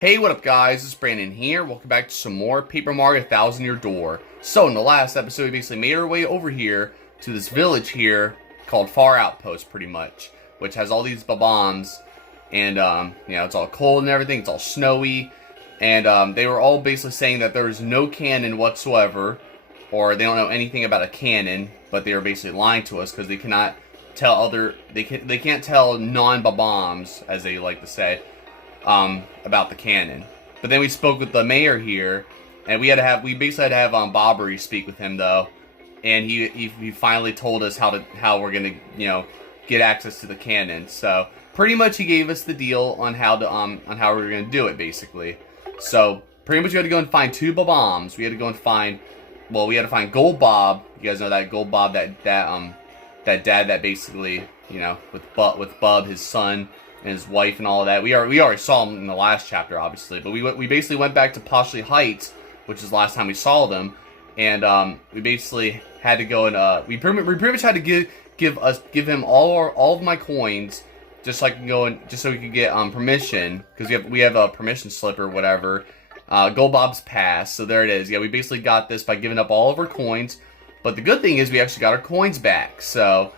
Hey, what up guys, it's Brandon here. Welcome back to some more Paper Mario 1000 Year Door. So in the last episode, we basically made our way over here to this village here called Fahr Outpost, pretty much, which has all these bombs, and you know, it's all cold and everything, it's all snowy, and they were all basically saying that there's no cannon whatsoever, or they don't know anything about a cannon, but they were basically lying to us because they cannot tell they can't tell non-bombs, as they like to say, about the cannon. But then we spoke with the mayor here, and we basically had to have Bobbery speak with him though, and he finally told us how we're gonna, you know, get access to the cannon. So pretty much he gave us the deal on how we were gonna do it basically. So pretty much we had to go and find two bombs. We had to go and find, well, we had to find Gold Bob. You guys know that Gold Bob, that dad that basically, you know, with Bub, his son, and his wife and all of that. We already saw him in the last chapter, obviously, but we basically went back to Poshley Heights, which is the last time we saw them, and we basically had to go and we pretty much had to give him all of my coins, just so I can go and just so we could get permission, because we have a permission slip or whatever, Gold Bob's pass. So there it is. Yeah, we basically got this by giving up all of our coins, but the good thing is we actually got our coins back. So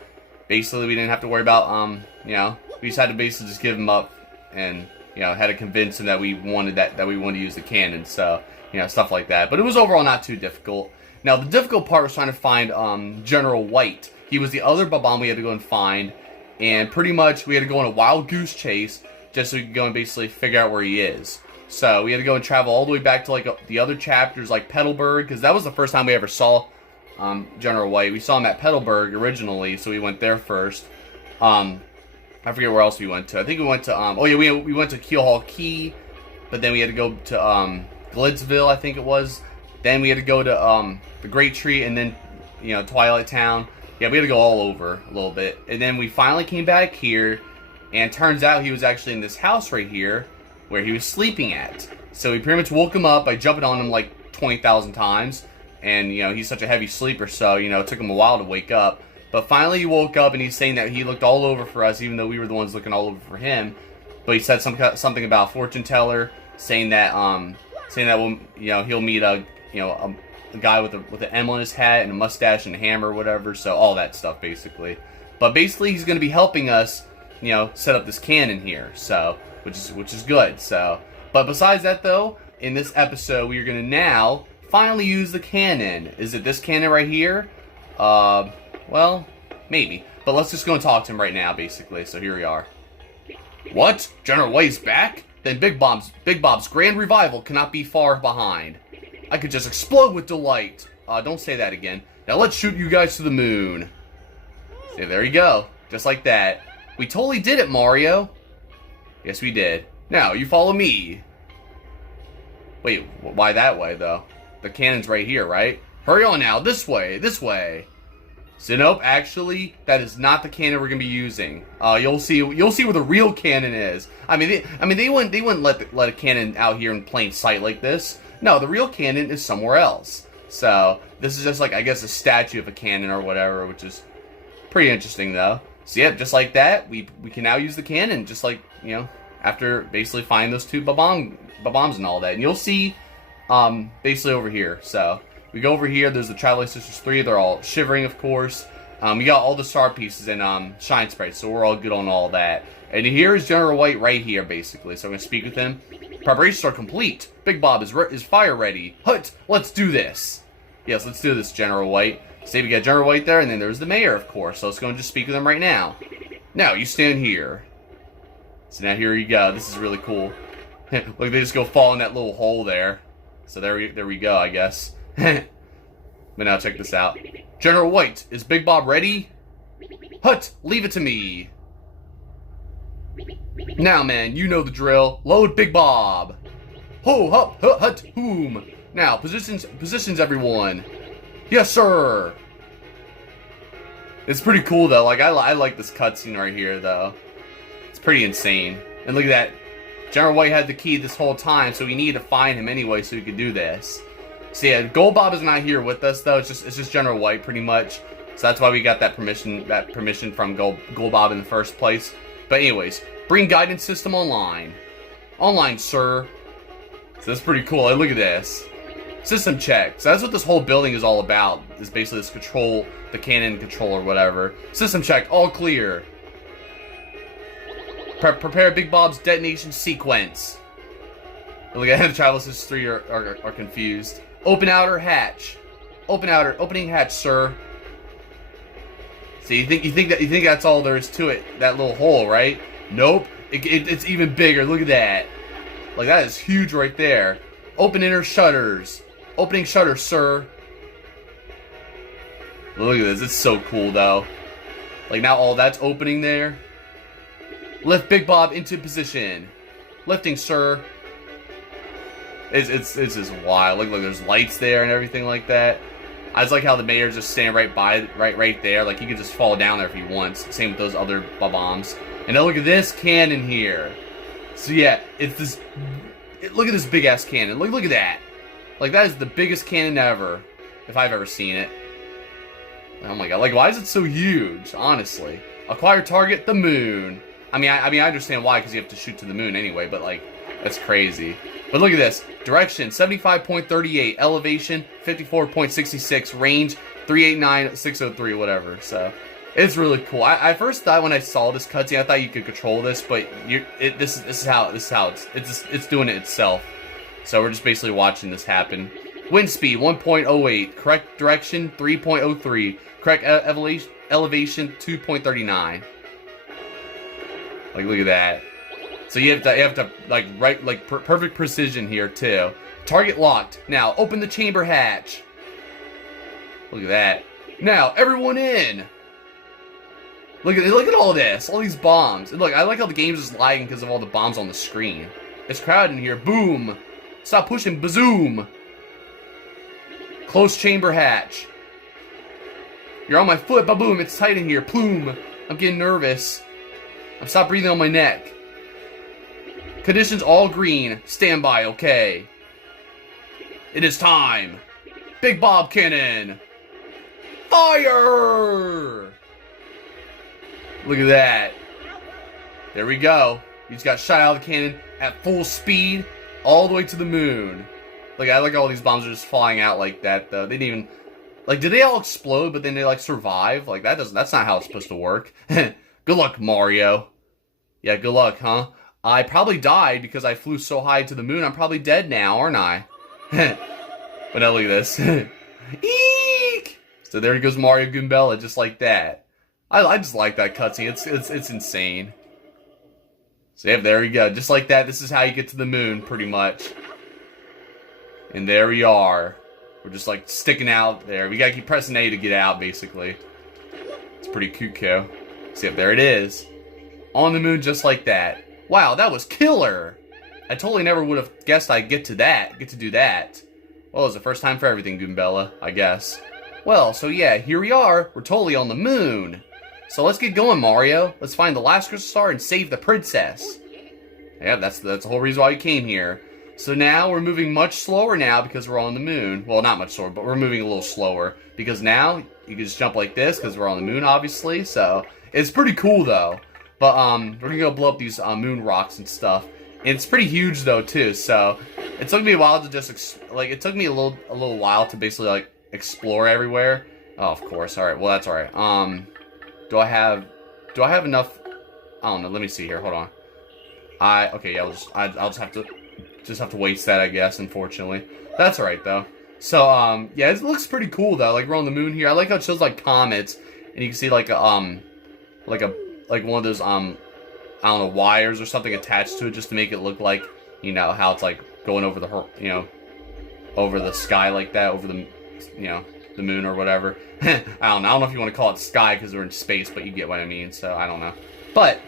basically we didn't have to worry about you know. We just had to basically just give him up, and you know, had to convince him that we wanted to use the cannon. So you know, stuff like that. But it was overall not too difficult. Now the difficult part was trying to find General White. He was the other Bob-omb we had to go and find, and pretty much we had to go on a wild goose chase just so we could go and basically figure out where he is. So we had to go and travel all the way back to like the other chapters, like Petalburg, because that was the first time we ever saw General White. We saw him at Petalburg originally, so we went there first. I forget where else we went to. I think we went to, oh yeah, we went to Keelhaul Key, but then we had to go to, Glidsville, I think it was. Then we had to go to, the Great Tree, and then, you know, Twilight Town. Yeah, we had to go all over a little bit. And then we finally came back here, and turns out he was actually in this house right here, where he was sleeping at. So we pretty much woke him up by jumping on him like 20,000 times, and, you know, he's such a heavy sleeper, so, you know, it took him a while to wake up. But finally he woke up, and he's saying that he looked all over for us, even though we were the ones looking all over for him. But he said something about a fortune teller, saying that we'll, you know, he'll meet a guy with an M on his hat and a mustache and a hammer or whatever. So all that stuff basically. But basically he's going to be helping us, you know, set up this cannon here. So which is good. So, but besides that though, in this episode we are going to now finally use the cannon. Is it this cannon right here? Well, maybe. But let's just go and talk to him right now, basically. So here we are. What? General White's back? Then Big Bob's grand revival cannot be far behind. I could just explode with delight. Don't say that again. Now let's shoot you guys to the moon. See, there you go. Just like that. We totally did it, Mario. Yes, we did. Now, you follow me. Wait, why that way, though? The cannon's right here, right? Hurry on now. This way. This way. So nope, actually, that is not the cannon we're gonna be using. You'll see where the real cannon is. I mean, they wouldn't let a cannon out here in plain sight like this. No, the real cannon is somewhere else. So this is just like, I guess, a statue of a cannon or whatever, which is pretty interesting though. So yeah, just like that, we can now use the cannon, just like, you know, after basically finding those two bombs and all that. And you'll see, basically over here. So we go over here, there's the Traveling Sisters 3, they're all shivering, of course. We got all the star pieces and shine sprites, so we're all good on all that. And here is General White right here, basically, so I'm going to speak with him. Preparations are complete. Big Bob is fire ready. Hut, let's do this. Yes, let's do this, General White. See, we got General White there, and then there's the mayor, of course, so let's go and just speak with him right now. Now, you stand here. So now here you go, this is really cool. Look, they just go fall in that little hole there. So there we go, I guess. But now check this out. General White, is Big Bob ready? Hut, leave it to me. Now, man, you know the drill. Load Big Bob. Ho, hup, hut, hut, whom. Now, positions, everyone. Yes, sir. It's pretty cool, though. Like, I like this cutscene right here, though. It's pretty insane. And look at that. General White had the key this whole time, so we needed to find him anyway so he could do this. So yeah, Gold Bob is not here with us though. It's just General White pretty much. So that's why we got that permission from Gold Bob in the first place. But anyways, bring guidance system online. Online, sir. So that's pretty cool. Like, look at this. System check. So that's what this whole building is all about. Is basically this control, the cannon control or whatever. System check. All clear. Prepare Big Bob's detonation sequence. Look at the Travelers 3 are confused. Open outer hatch. Opening hatch, sir. So you think that's all there is to it? That little hole, right? Nope. It's even bigger. Look at that. Like, that is huge right there. Open inner shutters. Opening shutters, sir. Look at this. It's so cool, though. Like, now all that's opening there. Lift Big Bob into position. Lifting, sir. It's just wild. Look, there's lights there and everything like that. I just like how the mayor's just standing right there. Like, he could just fall down there if he wants. Same with those other bombs. And now look at this cannon here. So yeah, it's this. Look at this big ass cannon. Look at that. Like, that is the biggest cannon ever, if I've ever seen it. Oh my god! Like, why is it so huge? Honestly, acquire target the moon. I mean, I understand why, because you have to shoot to the moon anyway. But like, that's crazy. But look at this. Direction 75.38, elevation 54.66, range 389.603, whatever. So it's really cool. I first thought when I saw this cutscene, I thought you could control this, but this is how it's doing it itself. So we're just basically watching this happen. Wind speed 1.08, correct direction 3.03, correct elevation 2.39. Like, look at that. So you have to like perfect precision here too. Target locked. Now open the chamber hatch. Look at that. Now everyone in. Look at all this, all these bombs. And look, I like how the game's just lagging because of all the bombs on the screen. It's crowded in here. Boom. Stop pushing. Bazoom. Close chamber hatch. You're on my foot. Ba-boom. It's tight in here. Plume. I'm getting nervous. I'm stop breathing on my neck. Conditions all green. Standby, okay. It is time. Big Bob Cannon. Fire! Look at that. There we go. He just got shot out of the cannon at full speed all the way to the moon. Like, I like all these bombs are just flying out like that, though. They didn't even... Like, did they all explode, but then they, like, survive? Like, that's not how it's supposed to work. Good luck, Mario. Yeah, good luck, huh? I probably died because I flew so high to the moon. I'm probably dead now, aren't I? But now look at this. Eek! So there goes Mario Goombella, just like that. I just like that cutscene. It's insane. So yeah, there you go. Just like that, this is how you get to the moon, pretty much. And there we are. We're just like sticking out there. We gotta keep pressing A to get out, basically. It's pretty cute, co. So yeah, there it is. On the moon, just like that. Wow, that was killer! I totally never would have guessed I'd get to do that. Well, it's the first time for everything, Goombella, I guess. Well, so yeah, here we are. We're totally on the moon. So let's get going, Mario. Let's find the last crystal star and save the princess. Yeah, that's the whole reason why we came here. So now we're moving much slower now because we're on the moon. Well, not much slower, but we're moving a little slower. Because now you can just jump like this because we're on the moon, obviously. So it's pretty cool, though. But we're gonna go blow up these moon rocks and stuff. And it's pretty huge though too. So it took me a while to just it took me a little while to basically like explore everywhere. Oh, of course. All right. Well, that's all right. Do I have enough? I don't know. Let me see here. Hold on. Okay. Yeah. I'll just have to waste that, I guess. Unfortunately, that's all right though. So yeah, it looks pretty cool though. Like, we're on the moon here. I like how it shows like comets, and you can see like one of those I don't know, wires or something attached to it just to make it look like, you know, how it's like going over the over the sky like that, over the the moon or whatever. I don't know if you want to call it sky because we're in space, but you get what I mean. So I don't know. But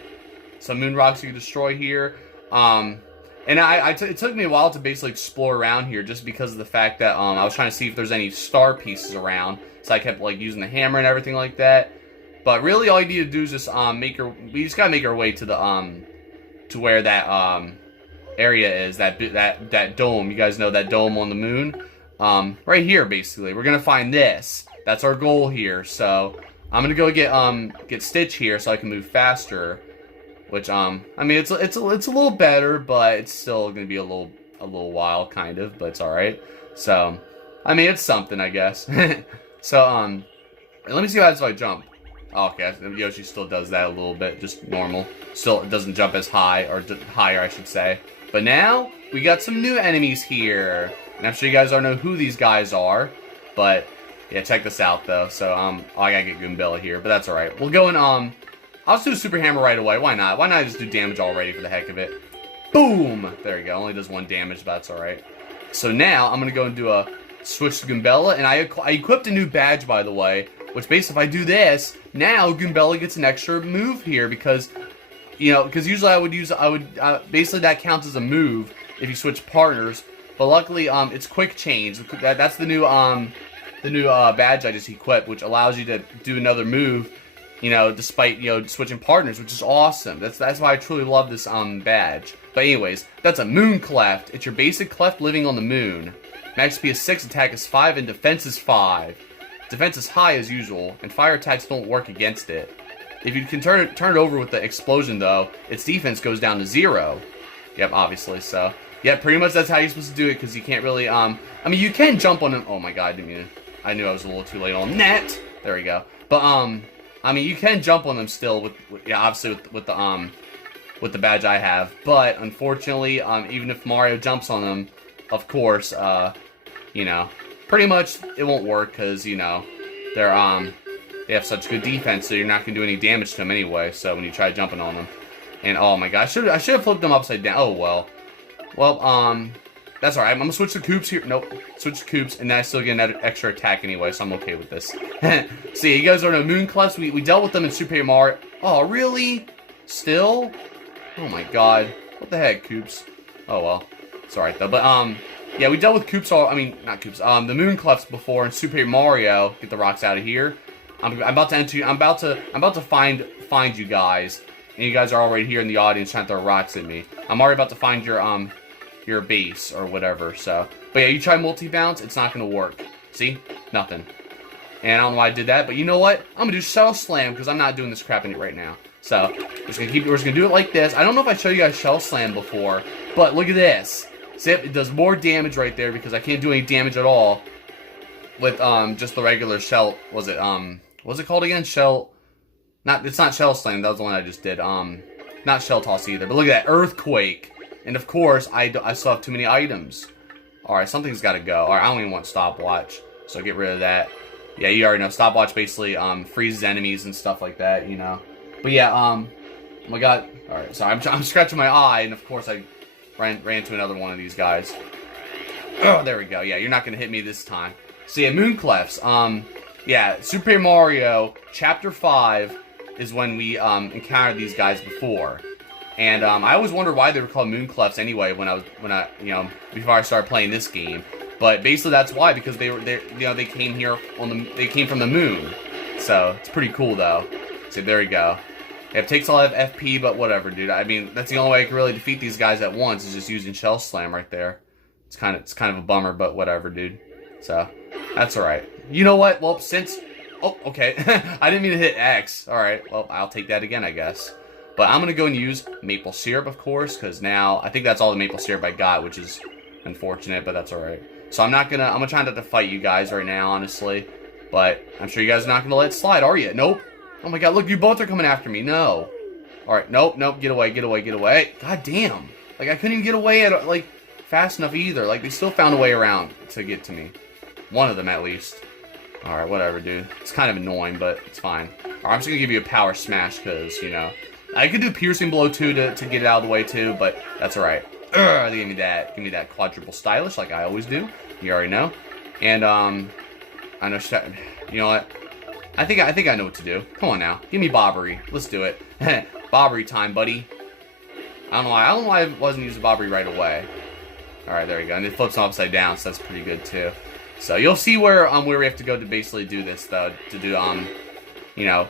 some moon rocks you can destroy here. And it took me a while to basically explore around here just because of the fact that I was trying to see if there's any star pieces around. So I kept like using the hammer and everything like that. But really, all you need to do is just we just gotta make our way to the to where that area is, that dome. You guys know that dome on the moon, right here. Basically, we're gonna find this. That's our goal here. So I'm gonna go get Stitch here so I can move faster. Which I mean, it's a little better, but it's still gonna be a little a little while, kind of, but it's alright. So, I mean, it's something, I guess. So, let me see how that's if I jump. Oh, okay, Yoshi still does that a little bit, just normal. Still, it doesn't jump as high, or higher, I should say. But now, we got some new enemies here. And I'm sure you guys already know who these guys are. But, yeah, check this out, though. So, I gotta get Goombella here, but that's alright. We'll go and, I'll just do a Super Hammer right away. Why not? Why not just do damage already for the heck of it? Boom! There you go. Only does 1 damage, but that's alright. So now, I'm gonna go and do a switch to Goombella. And I equipped a new badge, by the way. Which, basically, if I do this, now Goombella gets an extra move here. Because, you know, because usually basically that counts as a move if you switch partners. But luckily, it's quick change. That's the new badge I just equipped, which allows you to do another move, you know, despite, you know, switching partners, which is awesome. That's why I truly love this badge. But anyways, that's a Moon Cleft. It's your basic cleft living on the moon. Max SP is 6, attack is 5, and defense is 5. Defense is high as usual, and fire attacks don't work against it. If you can turn it over with the explosion, though, its defense goes down to 0. Yep, obviously, so. Yeah, pretty much that's how you're supposed to do it, because you can't really, I mean, you can jump on them. Oh my god, I knew I was a little too late on that. There we go. But, I mean, you can jump on them still yeah, obviously with the badge I have. But, unfortunately, even if Mario jumps on them, of course, you know, pretty much it won't work, because, you know, they have such good defense, so you're not going to do any damage to them anyway, so when you try jumping on them. And, oh my god, I should have flipped them upside down. Oh, well. Well, that's alright. I'm going to switch the Koops here. Nope. Switch the Koops, and then I still get an extra attack anyway, so I'm okay with this. See, you guys are no Moon Clefts. We dealt with them in Super Mario. Oh, really? Still? Oh my god. What the heck, Koops? Oh, well. It's alright, though. But, yeah, we dealt with Koops not Koops, the Moon Clefts before in Super Mario. Get the rocks out of here. I'm about to find you guys. And you guys are already here in the audience trying to throw rocks at me. I'm already about to find your base or whatever, so. But yeah, you try multi-bounce, it's not gonna work. See? Nothing. And I don't know why I did that, but you know what? I'm gonna do Shell Slam, because I'm not doing this crap in it right now. So, we're just gonna do it like this. I don't know if I showed you guys Shell Slam before, but look at this. See, it does more damage right there, because I can't do any damage at all with, just the regular shell, what's it called again? It's not Shell Slam, that was the one I just did, not Shell Toss either, but look at that, Earthquake. And of course, I still have too many items. Alright, something's gotta go. Alright, I don't even want Stopwatch, so get rid of that. Yeah, you already know, Stopwatch basically, freezes enemies and stuff like that, you know. But yeah, oh my god, alright, so I'm scratching my eye, and of course I ran into another one of these guys. Oh, there we go, yeah, you're not gonna hit me this time. So yeah, Moon Clefts, yeah, Super Mario Chapter 5 is when we encountered these guys before. And I always wondered why they were called Moon Clefts anyway before I started playing this game. But basically that's why, because they came here they came from the moon. So it's pretty cool though. So there we go. It takes a lot of FP, but whatever, dude. I mean, that's the only way I can really defeat these guys at once is just using Shell Slam right there. It's kind of a bummer, but whatever, dude. So that's alright. You know what? Well, oh, okay. I didn't mean to hit X. Alright, well, I'll take that again, I guess. But I'm going to go and use maple syrup, of course, because now I think that's all the maple syrup I got, which is unfortunate, but that's alright. So I'm going to try not to fight you guys right now, honestly. But I'm sure you guys are not going to let it slide, are you? Nope. Oh my god, look, you both are coming after me. No. Alright, nope, get away. God damn. Like, I couldn't even get away fast enough either. Like, they still found a way around to get to me. One of them, at least. Alright, whatever, dude. It's kind of annoying, but it's fine. Alright, I'm just going to give you a power smash, because, you know. I could do piercing blow, too, to get it out of the way, too, but that's alright. Give me that quadruple stylish, like I always do. You already know. And, I know, you know what? I think I know what to do. Come on now. Give me Bobbery. Let's do it. Bobbery time, buddy. I don't know why I wasn't using Bobbery right away. Alright, there you go. And it flips upside down, so that's pretty good, too. So, you'll see where we have to go to basically do this, though. To do, you know,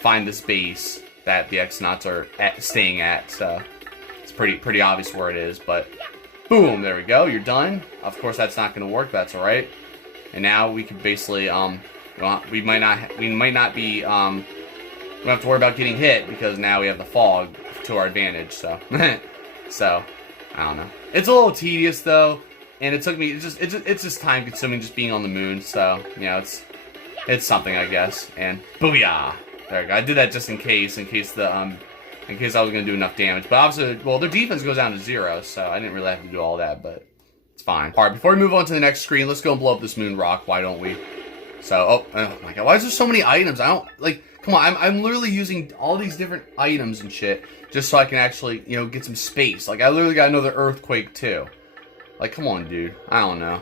find this base that the X-Nauts are staying at, so it's pretty obvious where it is, but boom, there we go, you're done. Of course, that's not going to work, that's alright. And now we can basically, we might not be, we don't have to worry about getting hit, because now we have the fog to our advantage, so, so, I don't know. It's a little tedious though, and it took me. It's just time consuming just being on the moon. So you know, it's something, I guess. And booyah! There we go. I did that just in case I was gonna do enough damage. But obviously, well, their defense goes down to 0, so I didn't really have to do all that, but it's fine. All right, before we move on to the next screen, let's go and blow up this moon rock. Why don't we? So, oh my god, why is there so many items? I don't like. Come on, I'm literally using all these different items and shit just so I can actually, you know, get some space. Like, I literally got another earthquake too. Like, come on, dude. I don't know.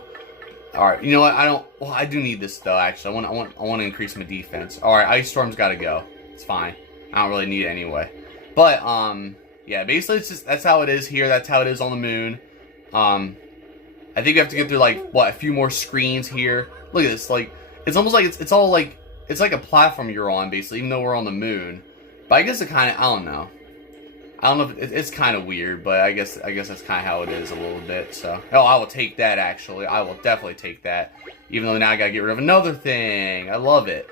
All right, you know what? Well, I do need this though. Actually, I want to increase my defense. All right, ice storm's got to go. It's fine. I don't really need it anyway. But yeah, basically it's just that's how it is here. That's how it is on the moon. I think we have to get through like what, a few more screens here. Look at this. Like, it's almost like it's all like. It's like a platform you're on, basically, even though we're on the moon. But I guess it kind of, I don't know. I don't know if it's kind of weird, but I guess that's kind of how it is a little bit. So, oh, I will take that, actually. I will definitely take that. Even though now I gotta get rid of another thing. I love it.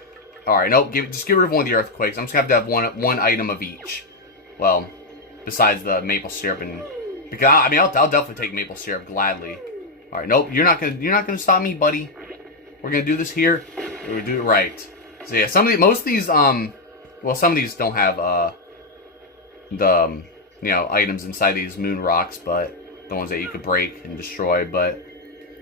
Alright, nope, just get rid of one of the earthquakes. I'm just gonna have to have one item of each. Well, besides the maple syrup and... Because, I mean, I'll definitely take maple syrup, gladly. Alright, nope, you're not gonna stop me, buddy. We're gonna do this here. We're gonna do it right. So yeah, most of these, well, some of these don't have, you know, items inside these moon rocks, but the ones that you could break and destroy, but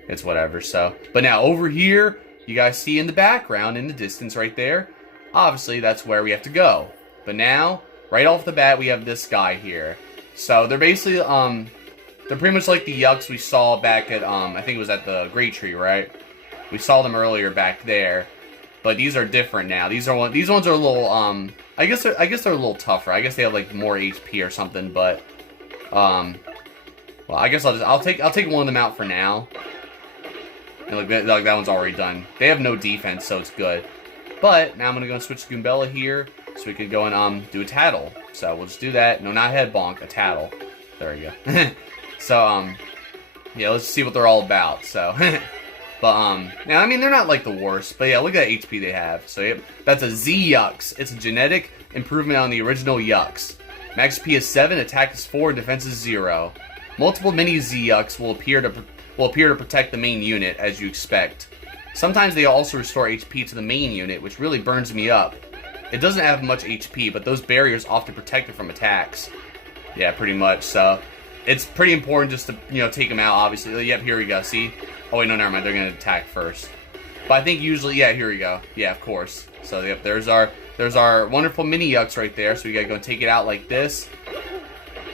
it's whatever, so. But now, over here, you guys see in the background, in the distance right there, obviously, that's where we have to go. But now, right off the bat, we have this guy here. So, they're basically, they're pretty much like the Yucks we saw back at, I think it was at the Great Tree, right? We saw them earlier back there. But these are different now. These ones are a little I guess they're a little tougher. I guess they have like more HP or something, but well, I guess I'll take one of them out for now. And like that one's already done. They have no defense, so it's good. But now I'm gonna go and switch to Goombella here so we can go and do a tattle. So we'll just do that. No, not head bonk, a tattle. There we go. So yeah, let's see what they're all about. So but, now, I mean, they're not, like, the worst, but yeah, look at the HP they have. So, yep, that's a Z-Yux. It's a genetic improvement on the original Yucks. Max HP is 7, attack is 4, defense is 0. Multiple mini Z-Yux will appear to protect the main unit, as you expect. Sometimes they also restore HP to the main unit, which really burns me up. It doesn't have much HP, but those barriers often protect it from attacks. Yeah, pretty much, so it's pretty important just to, you know, take them out, obviously. Yep, here we go, see? Oh, wait, no, never mind. They're going to attack first. But I think usually, yeah, here we go. Yeah, of course. So, yep, there's our wonderful mini Yucks right there. So, we got to go and take it out like this.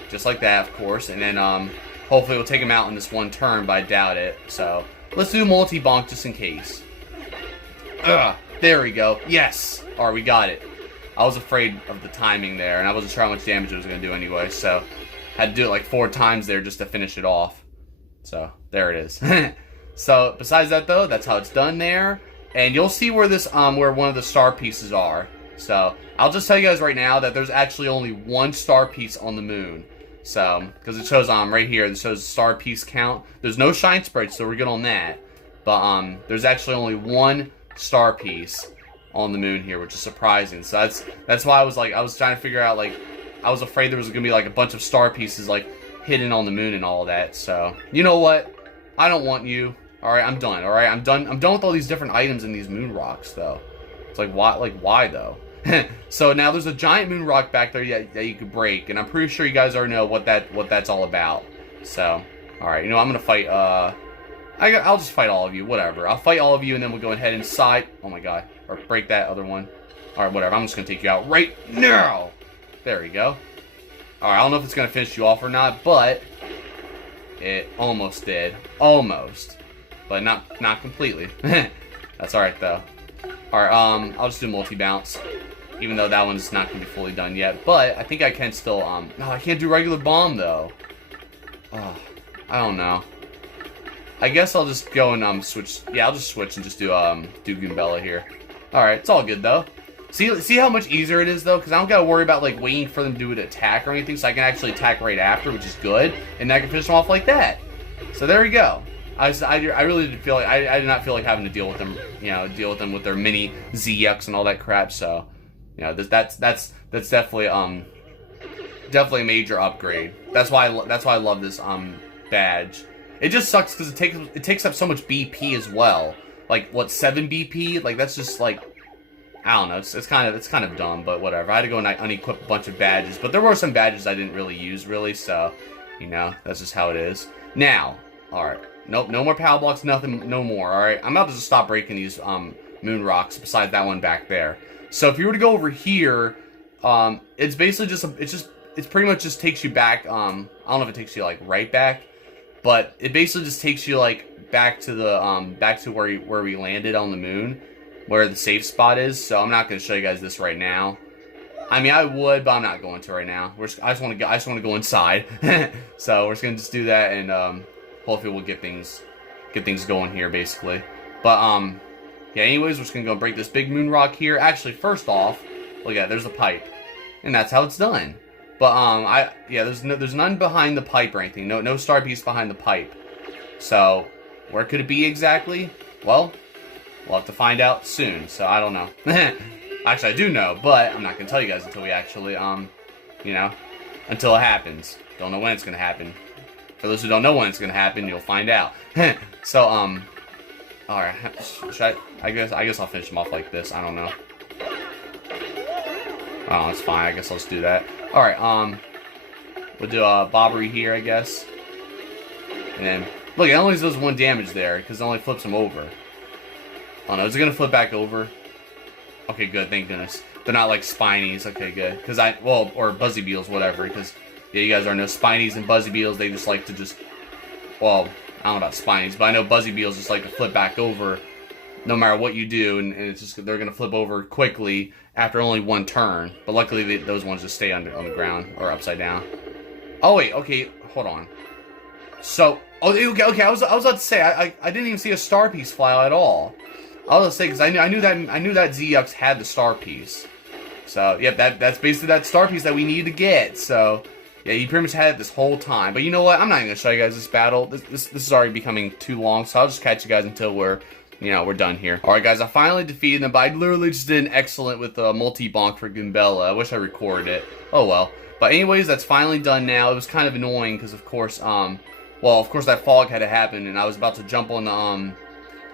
Just like that, of course. And then, hopefully we'll take him out in this one turn, but I doubt it. So, let's do multi-bonk just in case. Ugh, there we go. Yes! Alright, we got it. I was afraid of the timing there, and I wasn't sure how much damage it was going to do anyway. So, had to do it like 4 times there just to finish it off. So, there it is. So, besides that, though, that's how it's done there. And you'll see where this, where one of the star pieces are. So, I'll just tell you guys right now that there's actually only 1 star piece on the moon. So, because it shows, right here, it shows star piece count. There's no shine sprite, so we're good on that. But, there's actually only 1 star piece on the moon here, which is surprising. So, that's why I was trying to figure out, like, I was afraid there was going to be, like, a bunch of star pieces, like, hidden on the moon and all that. So, you know what? I don't want you. Alright, I'm done. Alright, I'm done with all these different items in these moon rocks, though. It's like, why though? So now there's a giant moon rock back there that you could break, and I'm pretty sure you guys already know what that's all about. So, alright, you know, I'm gonna fight, I'll just fight all of you, whatever. I'll fight all of you, and then we'll go ahead inside. Oh my god. Or break that other one. Alright, whatever. I'm just gonna take you out right now! There we go. Alright, I don't know if it's gonna finish you off or not, but it almost did. Almost. But not completely. That's alright, though. Alright, I'll just do multi-bounce. Even though that one's not going to be fully done yet. But I think I can still, no, I can't do regular bomb, though. Oh, I don't know. I guess I'll just go and, switch. Yeah, I'll just switch and just do Goombella here. Alright, it's all good, though. See how much easier it is, though? Because I don't got to worry about, like, waiting for them to do an attack or anything. So I can actually attack right after, which is good. And I can finish them off like that. So there we go. I really did feel like I did not feel like having to deal with them, you know, with their mini Z-Yux and all that crap. So, you know, that's definitely definitely a major upgrade. That's why I love this badge. It just sucks because it takes up so much BP as well. Like, what, 7 BP? Like, that's just, like, I don't know. It's kind of dumb, but whatever. I had to go and unequip a bunch of badges. But there were some badges I didn't really use, really, so, you know, that's just how it is. Now, alright. Nope, no more power blocks, nothing, no more, alright? I'm about to just stop breaking these, moon rocks, besides that one back there. So, if you were to go over here, it's basically just, it pretty much just takes you back, I don't know if it takes you, like, right back, but it basically just takes you, like, back to the, back to where we landed on the moon, where the safe spot is. So I'm not going to show you guys this right now. I mean, I would, but I'm not going to right now. I just want to go inside. So we're just going to just do that, and, hopefully we'll get things going here, basically. But, yeah, anyways, we're just going to go break this big moon rock here. Actually, first off, look at it, there's a pipe. And that's how it's done. But, yeah, there's none behind the pipe or anything. No star piece behind the pipe. So, where could it be exactly? Well, we'll have to find out soon. So, I don't know. Actually, I do know, but I'm not going to tell you guys until we actually, you know, until it happens. Don't know when it's going to happen. For those who don't know when it's going to happen, you'll find out. So, alright, I guess I'll finish them off like this. I don't know. Oh, that's fine. I guess I'll just do that. Alright, we'll do a bobbery here, I guess. And then, look, it only does 1 damage there, because it only flips them over. Oh no, is it going to flip back over? Okay, good, thank goodness. They're not like spinies, okay, good. Because or buzzy beetles, whatever, because, yeah, you guys already know spinies and buzzy beetles, they just like to well, I don't know about spinies, but I know buzzy beetles just like to flip back over no matter what you do, and it's just, they're going to flip over quickly after only 1 turn. But luckily, those ones just stay on the ground, or upside down. Oh, wait, okay, hold on. So, okay, I was about to say, I didn't even see a star piece fly out at all. I was going to say, because I knew that Z-Yux had the star piece. So, yep, that's basically that star piece that we need to get. So, yeah, you pretty much had it this whole time. But you know what? I'm not even going to show you guys this battle. This is already becoming too long, so I'll just catch you guys until we're done here. Alright, guys, I finally defeated them, but I literally just did an excellent with a multi-bonk for Goombella. I wish I recorded it. Oh, well. But anyways, that's finally done now. It was kind of annoying, because, of course, that fog had to happen, and I was about to jump on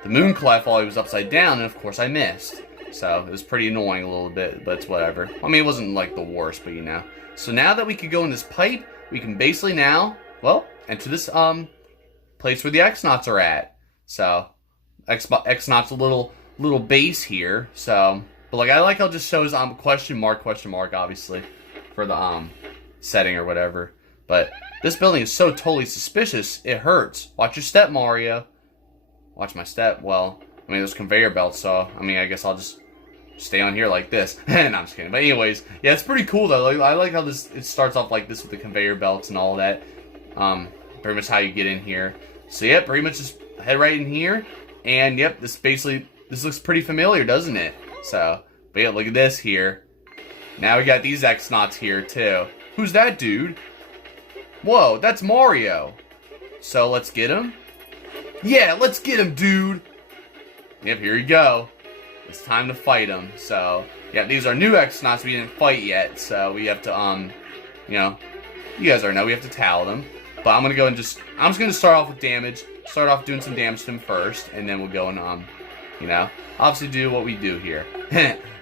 the Moon Cleft while he was upside down, and of course I missed. So, it was pretty annoying a little bit, but it's whatever. I mean, it wasn't, like, the worst, but you know. So now that we can go in this pipe, we can basically now, well, enter this, place where the X-Nauts are at. So, X-Naut's a little base here, so, but like, I like how it just shows, question mark, obviously, for the, setting or whatever. But this building is so totally suspicious, it hurts. Watch your step, Mario. Watch my step. Well, I mean, there's conveyor belts, so, I mean, I guess I'll just stay on here like this. No, I'm just kidding. But anyways, yeah, it's pretty cool, though. Like, I like how it starts off like this with the conveyor belts and all that. Pretty much how you get in here. So, yeah, pretty much just head right in here. And, yep, this looks pretty familiar, doesn't it? So, but yeah, look at this here. Now we got these X-Nauts here, too. Who's that dude? Whoa, that's Mario. So, let's get him? Yeah, let's get him, dude! Yep, here you go. It's time to fight him. So, yeah, these are new X-Nauts we didn't fight yet. So, we have to, you know, you guys already know, we have to towel them. But I'm just going to start off with damage. Start off doing some damage to him first, and then we'll go and, you know, obviously do what we do here.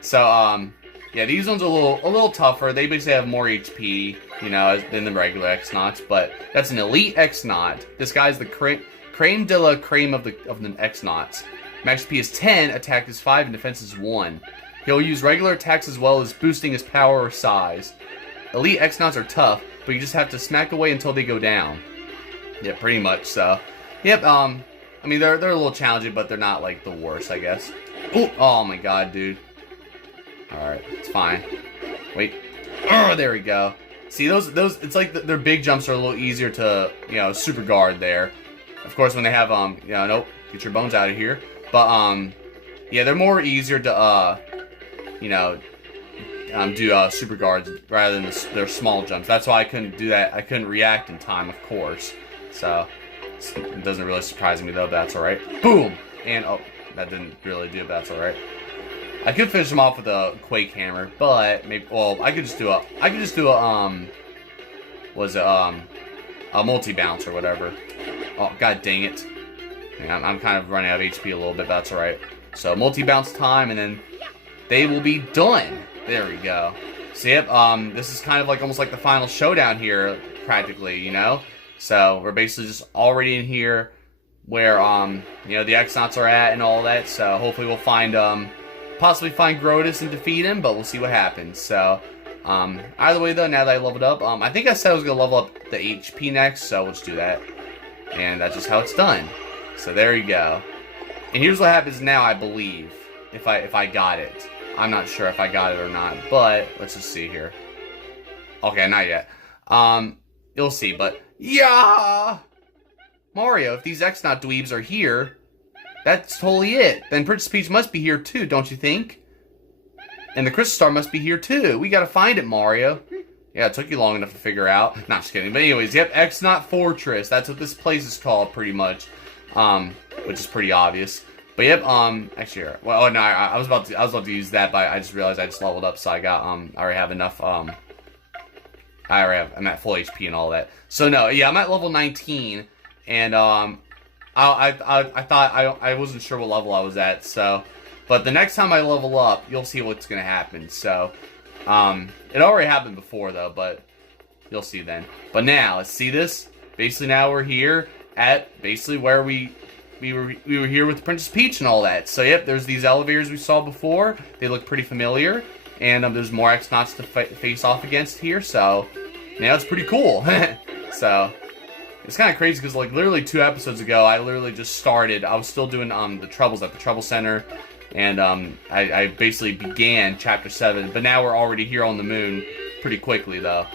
So, yeah, these ones are a little tougher. They basically have more HP, you know, than the regular X-Nauts, but that's an elite X-Naut. This guy's the creme de la creme of the X-Nauts. Max HP is 10, attack is 5, and defense is 1. He'll use regular attacks as well as boosting his power or size. Elite X-Nauts are tough, but you just have to smack away until they go down. Yeah, pretty much, so. Yep, I mean, they're a little challenging, but they're not, like, the worst, I guess. Ooh, oh my god, dude. Alright, it's fine. Wait. Oh, there we go. See, those, it's like their big jumps are a little easier to, you know, super guard there. Of course, when they have, you know, nope, get your bones out of here. But, yeah, they're more easier to, you know, do, super guards rather than their small jumps. That's why I couldn't do that. I couldn't react in time, of course. So, it doesn't really surprise me, though, but that's alright. Boom! And, oh, that didn't really do it, but that's alright. I could finish him off with a Quake Hammer, but maybe, well, I could just do a multi-bounce or whatever. Oh, god dang it. I'm kind of running out of HP a little bit, but that's alright. So, multi-bounce time, and then they will be done. There we go. So, yep, this is kind of like almost like the final showdown here, practically, you know? So, we're basically just already in here where, you know, the X-Nauts are at and all that. So, hopefully we'll find, possibly find Grodus and defeat him, but we'll see what happens. So, either way, though, now that I leveled up, I think I said I was going to level up the HP next, so we'll just do that. And that's just how it's done. So there you go. And here's what happens now, I believe, if I got it. I'm not sure if I got it or not, but let's just see here. Okay, not yet. You'll see, but yeah! Mario, if these X-Naut dweebs are here, that's totally it. Then Princess Peach must be here too, don't you think? And the Crystal Star must be here too. We gotta find it, Mario. Yeah, it took you long enough to figure out. Not just kidding. But anyways, yep, X-Naut Fortress. That's what this place is called, pretty much. Which is pretty obvious. But yep, actually, well, oh, no, I was about to use that, but I just realized I just leveled up, so I got, I already have enough, I'm at full HP and all that. So no, yeah, I'm at level 19, and, I thought, I wasn't sure what level I was at, so, but the next time I level up, you'll see what's gonna happen, so, it already happened before, though, but you'll see then. But now, let's see this. Basically, now we're here at basically where we were here with Princess Peach and all that. So, yep, there's these elevators we saw before. They look pretty familiar. And there's more X-Nauts to face off against here, so, yeah, it's pretty cool. So, it's kind of crazy because, like, literally 2 episodes ago, I literally just started. I was still doing the Troubles at the Trouble Center. And I basically began Chapter 7, but now we're already here on the moon pretty quickly, though.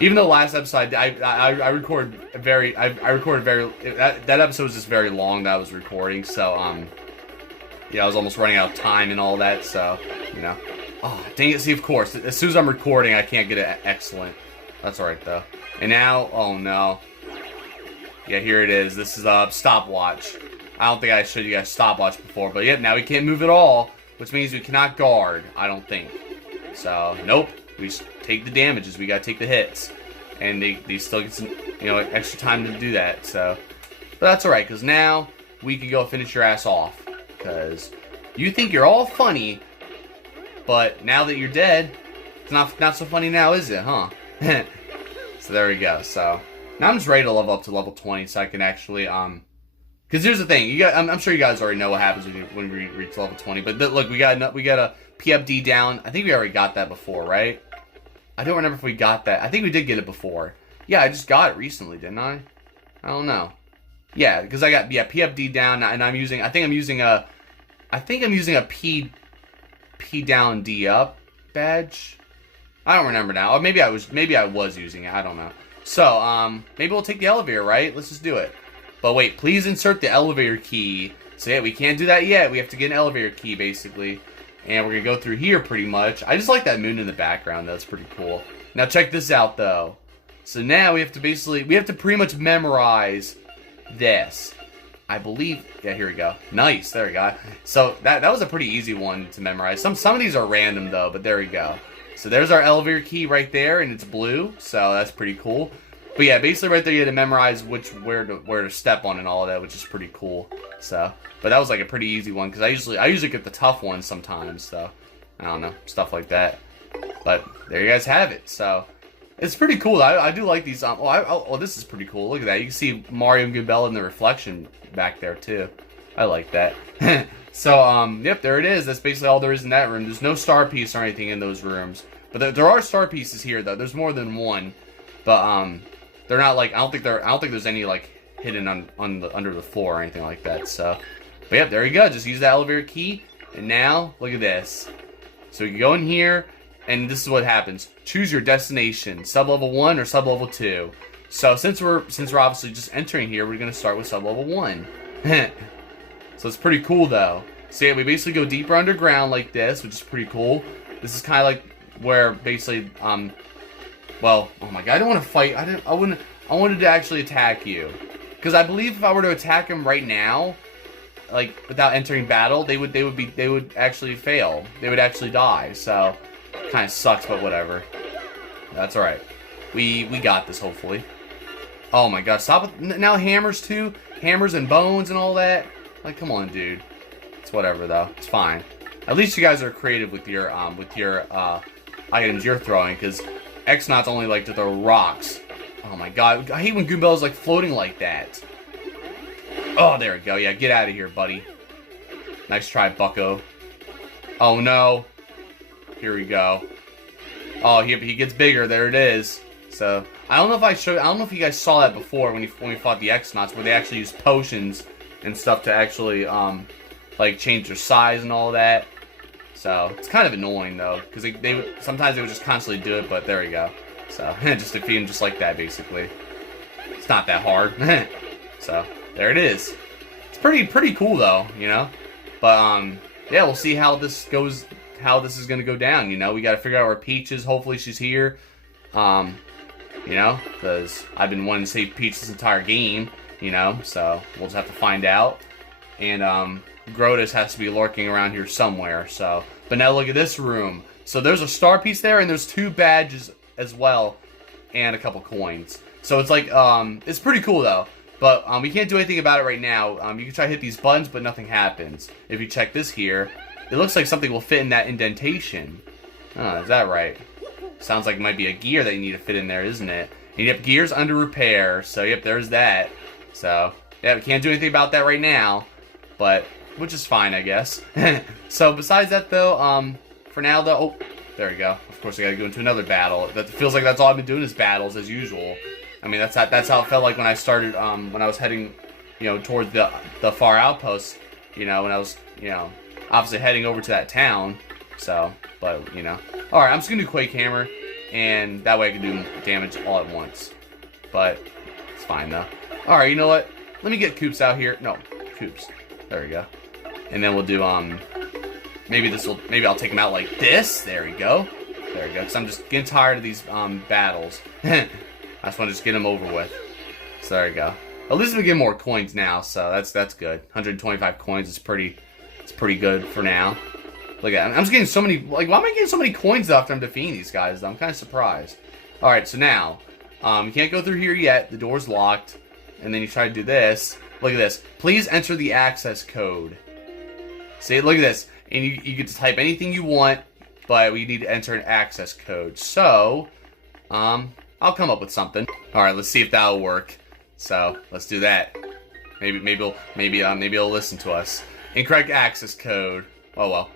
Even though last episode, I recorded very, that episode was just very long that I was recording, so, yeah, I was almost running out of time and all that, so, you know. Oh, dang it, see, of course, as soon as I'm recording, I can't get it excellent. That's alright, though. And now, oh no. Yeah, here it is. This is a stopwatch. I don't think I showed you guys stopwatch before, but yep, now we can't move at all, which means we cannot guard, I don't think. So, nope, we take the damages, we gotta take the hits. And they still get some, you know, extra time to do that, so. But that's alright, because now we can go finish your ass off. Because you think you're all funny, but now that you're dead, it's not so funny now, is it, huh? So there we go, so. Now I'm just ready to level up to level 20 so I can actually, because here's the thing, I'm sure you guys already know what happens when we reach level 20. But look, we got a PFD down. I think we already got that before, right? I don't remember if we got that. I think we did get it before. Yeah, I just got it recently, didn't I? I don't know. Yeah, because I got PFD down, and I think I'm using a P down D up badge. I don't remember now. Or maybe I was using it. I don't know. So maybe we'll take the elevator, right? Let's just do it. But wait, please insert the elevator key. So yeah, we can't do that yet. We have to get an elevator key, basically. And we're going to go through here, pretty much. I just like that moon in the background. That's pretty cool. Now, check this out, though. So now we have to pretty much memorize this. I believe, yeah, here we go. Nice, there we go. So that was a pretty easy one to memorize. Some of these are random, though, but there we go. So there's our elevator key right there, and it's blue. So that's pretty cool. But yeah, basically right there you had to memorize where to step on and all of that, which is pretty cool. So, but that was like a pretty easy one because I usually get the tough ones sometimes. So, I don't know, stuff like that. But there you guys have it. So, it's pretty cool. I do like these. Oh, this is pretty cool. Look at that. You can see Mario and Goombella in the reflection back there too. I like that. So, yep, there it is. That's basically all there is in that room. There's no star piece or anything in those rooms, but there are star pieces here though. There's more than one, but they're not like, I don't think there's any like hidden under the floor or anything like that. So, but yep, there you go. Just use the elevator key, and now look at this. So you go in here, and this is what happens. Choose your destination, sublevel 1 or sublevel 2. So since we're obviously just entering here, we're gonna start with sublevel 1. So it's pretty cool though. So yeah, we basically go deeper underground like this, which is pretty cool. This is kind of like where basically well, oh my god, I don't want to fight. I wanted to actually attack you. Because I believe if I were to attack him right now, like without entering battle, they would actually fail. They would actually die. So kind of sucks, but whatever. That's alright. We got this, hopefully. Oh my god, stop with, now hammers too? Hammers and bones and all that? Like, come on, dude. It's whatever, though. It's fine. At least you guys are creative with your items you're throwing, because X-Nauts only like to throw rocks. Oh my god, I hate when Goombell's like floating like that. Oh, there we go. Yeah, get out of here, buddy. Nice try, bucko. Oh no. Here we go. Oh, he gets bigger. There it is. So I don't know if I don't know if you guys saw that before when we fought the X-Nauts, where they actually use potions and stuff to actually like change their size and all that. So it's kind of annoying though, because they sometimes they would just constantly do it. But there we go. So just defeat him just like that, basically. It's not that hard. So there it is. It's pretty cool though, you know. But yeah, we'll see how this goes. How this is gonna go down, you know. We got to figure out where Peach is. Hopefully she's here. You know, because I've been wanting to save Peach this entire game, you know. So we'll just have to find out. And Grotus has to be lurking around here somewhere. So, but now look at this room. So there's a star piece there, and there's 2 badges as well, and a couple coins. So it's like it's pretty cool though. But we can't do anything about it right now. You can try to hit these buttons, but nothing happens. If you check this here, it looks like something will fit in that indentation. Oh, is that right? Sounds like it might be a gear that you need to fit in there, isn't it? And yep, gear's under repair. So yep, there's that. So yeah, we can't do anything about that right now, but which is fine, I guess. So besides that though, for now though, oh, there we go. Of course, I got to go into another battle. That feels like that's all I've been doing is battles as usual. I mean, that's how it felt like when I started, when I was heading, you know, towards the Fahr Outpost, you know, when I was, you know, obviously heading over to that town. So, but, you know. Alright, I'm just going to do Quake Hammer, and that way I can do damage all at once. But, it's fine, though. Alright, you know what? Let me get Koops out here. No, Koops. There we go. And then we'll do, maybe I'll take him out like this. There we go. There we go. Because I'm just getting tired of these, battles. I just want to just get them over with. So there we go. At least we get more coins now, so that's good. 125 coins is pretty good for now. Look at it. I'm just getting so many, like, why am I getting so many coins after I'm defeating these guys? I'm kind of surprised. Alright, so now, you can't go through here yet. The door's locked. And then you try to do this. Look at this. Please enter the access code. See, look at this. And you get to type anything you want, but we need to enter an access code. So, I'll come up with something. Alright, let's see if that'll work. So, let's do that. Maybe it'll listen to us. Incorrect access code. Oh well.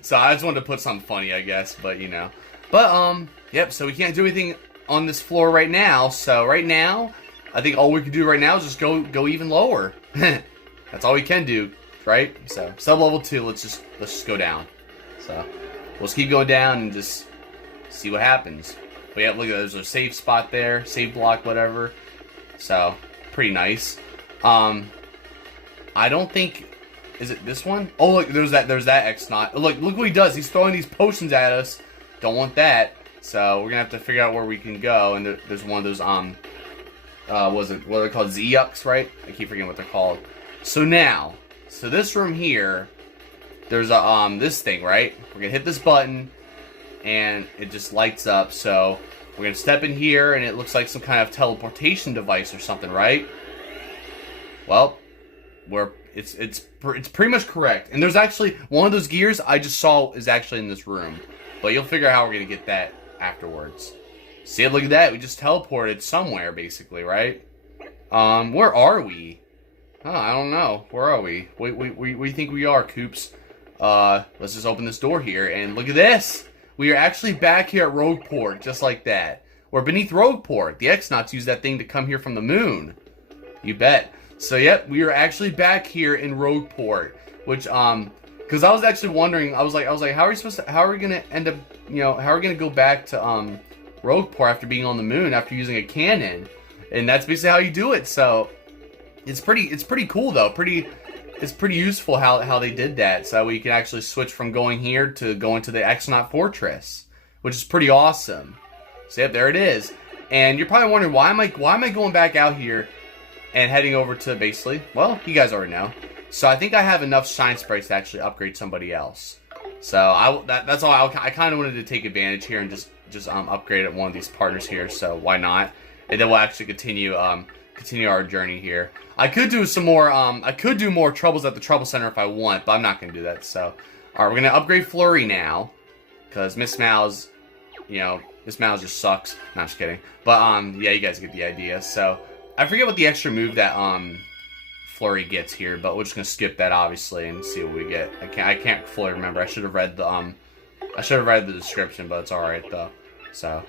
So I just wanted to put something funny, I guess, but you know. But yep, so we can't do anything on this floor right now. So right now, I think all we can do right now is just go even lower. That's all we can do, right? So sub-level 2, let's just go down. So we'll just keep going down and just see what happens. But yeah, look at there's a save spot there, save block, whatever. So pretty nice. I don't think. Is it this one? Oh, look, there's that X-Naut. Look what he does. He's throwing these potions at us. Don't want that. So we're gonna have to figure out where we can go. And there's one of those what are they called? Z-Yux, right? I keep forgetting what they're called. So now, this room here, there's a this thing, right? We're gonna hit this button, and it just lights up. So we're gonna step in here, and it looks like some kind of teleportation device or something, right? Well, it's pretty much correct. And there's actually one of those gears I just saw is actually in this room. But you'll figure out how we're going to get that afterwards. See, look at that. We just teleported somewhere, basically, right? Where are we? Oh, I don't know. Where are we? Where do you think we are, Koops? Let's just open this door here. And look at this. We are actually back here at Rogueport, just like that. We're beneath Rogueport. The X-Nauts use that thing to come here from the moon. You bet. So, yep, we are actually back here in Rogueport, which, because I was actually wondering, I was like, how are we gonna end up, you know, how are we gonna go back to, Rogueport after being on the moon, after using a cannon? And that's basically how you do it, so, it's pretty cool, though, it's pretty useful how they did that, so we can actually switch from going here to going to the X-Naut Fortress, which is pretty awesome. So, yep, there it is. And you're probably wondering, why am I going back out here and heading over to basically, well, you guys already know. So I think I have enough shine sprites to actually upgrade somebody else. So that's all. I kind of wanted to take advantage here and just upgrade at one of these partners here. So why not? and then we'll actually continue our journey here. I could do some more. I could do more troubles at the Trouble Center if I want, but I'm not gonna do that. So, all right, we're gonna upgrade Flurry now, because Miss Mouse, you know, Miss Mouse just sucks. Not just kidding. But yeah, you guys get the idea. So, I forget what the extra move that Flurry gets here, but we're just gonna skip that obviously and see what we get. I can't fully remember. I should have read the description, but it's all right though. So,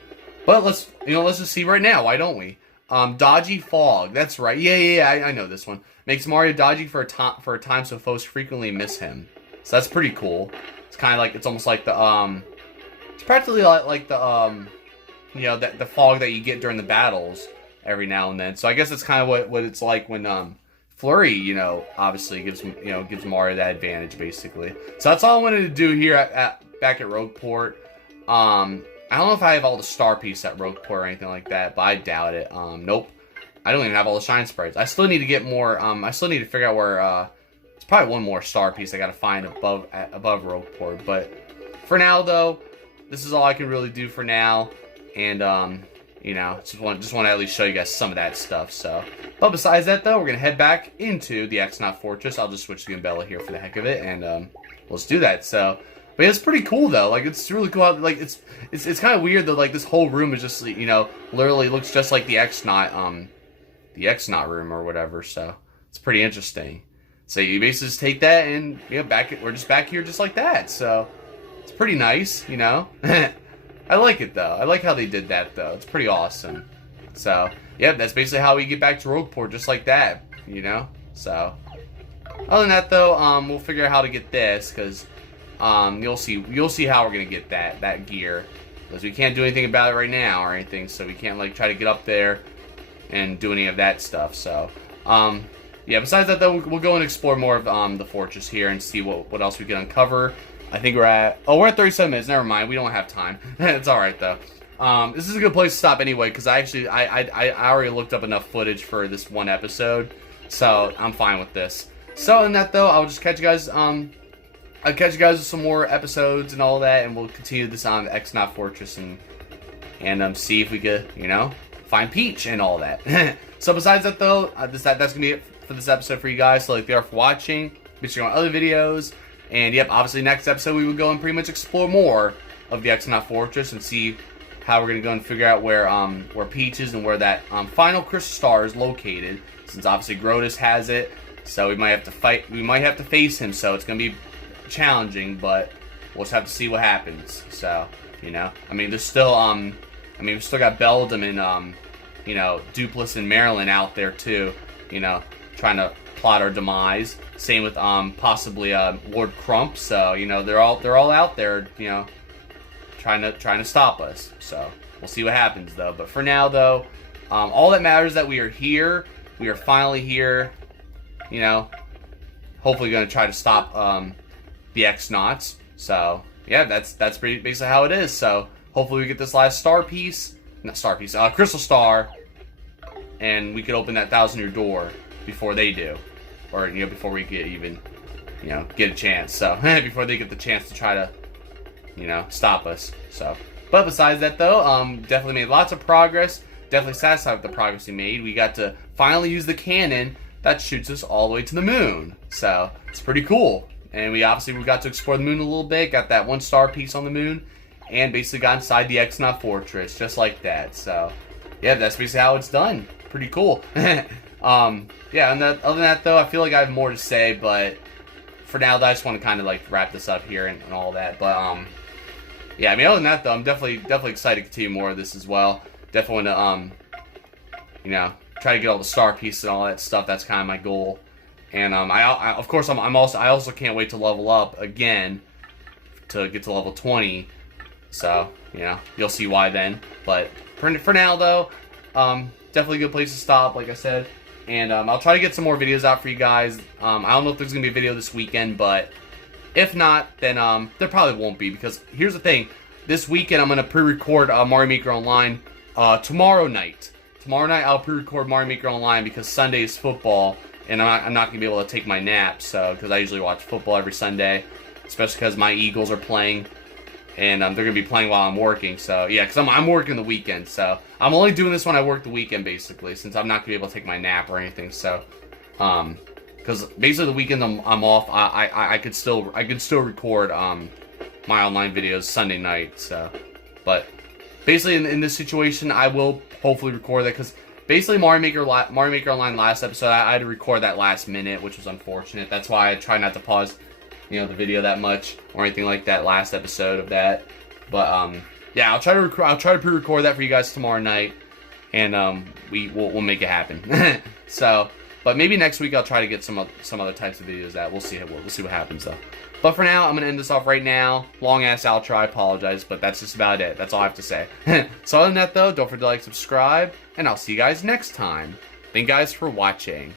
but let's just see right now. Why don't we? Dodgy Fog. That's right. Yeah. I know this one. Makes Mario dodgy for a time so foes frequently miss him. So that's pretty cool. It's kind of like, it's almost like the it's practically like the you know, the fog that you get during the battles every now and then. So I guess that's kind of what it's like when Flurry, you know, obviously gives Mario that advantage basically. So that's all I wanted to do here back at Rogueport. I don't know if I have all the star piece at Rogueport or anything like that, but I doubt it. Nope. I don't even have all the shine sprites. I still need to get more, I still need to figure out where, it's probably one more star piece I gotta find above Rogueport. But for now, though, this is all I can really do for now. And, you know, just want to at least show you guys some of that stuff, so. But besides that, though, we're gonna head back into the X-Naut Fortress. I'll just switch to Gambella here for the heck of it, and, let's do that, so. But it's pretty cool though. Like it's really cool. How, like it's kind of weird that like this whole room is just, you know, literally looks just like the X-Naut room or whatever. So it's pretty interesting. So you basically just take that and, you know, we're just back here just like that. So it's pretty nice, you know. I like it though. I like how they did that though. It's pretty awesome. So yeah, that's basically how we get back to Rogueport, just like that, you know. So other than that though, we'll figure out how to get this because. You'll see how we're gonna get that gear, because we can't do anything about it right now or anything, so we can't like try to get up there and do any of that stuff. So yeah, besides that though, we'll go and explore more of the fortress here and see what else we can uncover. I think we're at 37 minutes. Never mind, we don't have time. It's all right though. This is a good place to stop anyway, because I already looked up enough footage for this one episode, so I'm fine with this. So other than that though, I'll just catch you guys I'll catch you guys with some more episodes and all that, and we'll continue this on the X-Naut Fortress and see if we could, you know, find Peach and all that. So besides that though, that's gonna be it for this episode for you guys. So thank you for watching. Be sure on other videos, and yep, obviously next episode we will go and pretty much explore more of the X-Naut Fortress and see how we're gonna go and figure out where Peach is and where that final crystal star is located. Since obviously Grodus has it, so we might have to fight. We might have to face him. So it's gonna be challenging, but we'll just have to see what happens. So, you know, I mean, there's still we still got Beldam and you know, Dupless and Marilyn out there too, you know, trying to plot our demise. Same with possibly Lord Crump. So, you know, they're all out there, you know, trying to stop us. So we'll see what happens though. But for now though, all that matters is that we are here. We are finally here. You know, hopefully going to try to stop the X-Nauts. So yeah, that's pretty basically how it is. So hopefully we get this last crystal star, and we could open that 1,000-year door before they do, or you know, before we get even, you know, get a chance. So before they get the chance to try to, you know, stop us. So, but besides that though, definitely made lots of progress. Definitely satisfied with the progress we made. We got to finally use the cannon that shoots us all the way to the moon. So it's pretty cool. And we got to explore the moon a little bit, got that 1 star piece on the moon, and basically got inside the X-Naut Fortress, just like that. So, yeah, that's basically how it's done. Pretty cool. Yeah, and other than that, though, I feel like I have more to say, but for now, I just want to kind of, like, wrap this up here and all that. But, yeah, I mean, other than that, though, I'm definitely excited to continue more of this as well. Definitely want to, you know, try to get all the star pieces and all that stuff. That's kind of my goal. And I of course I also can't wait to level up again to get to level 20. So, you know, you'll see why then. But for now though, definitely a good place to stop, like I said. And I'll try to get some more videos out for you guys. I don't know if there's gonna be a video this weekend, but if not, then there probably won't be, because here's the thing. This weekend I'm gonna pre-record Mario Maker Online tomorrow night. Tomorrow night I'll pre-record Mario Maker Online because Sunday is football. And I'm not going to be able to take my nap, so, because I usually watch football every Sunday, especially because my Eagles are playing. and they're gonna be playing while I'm working. So yeah, because I'm working the weekend, so I'm only doing this when I work the weekend, basically, since I'm not gonna be able to take my nap or anything. So, because basically the weekend I'm off, I could still record my online videos Sunday night. So, but basically in this situation, I will hopefully record that, because basically Mario Maker Online last episode, I had to record that last minute, which was unfortunate. That's why I try not to pause, the video that much or anything like that last episode of that. But yeah, I'll try to pre-record that for you guys tomorrow night, and we'll make it happen. So, but maybe next week I'll try to get some other types of videos out. We'll see what happens though. But for now, I'm gonna end this off right now. Long ass outro, I apologize, but that's just about it. That's all I have to say. So other than that though, don't forget to like, subscribe, and I'll see you guys next time. Thank you guys for watching.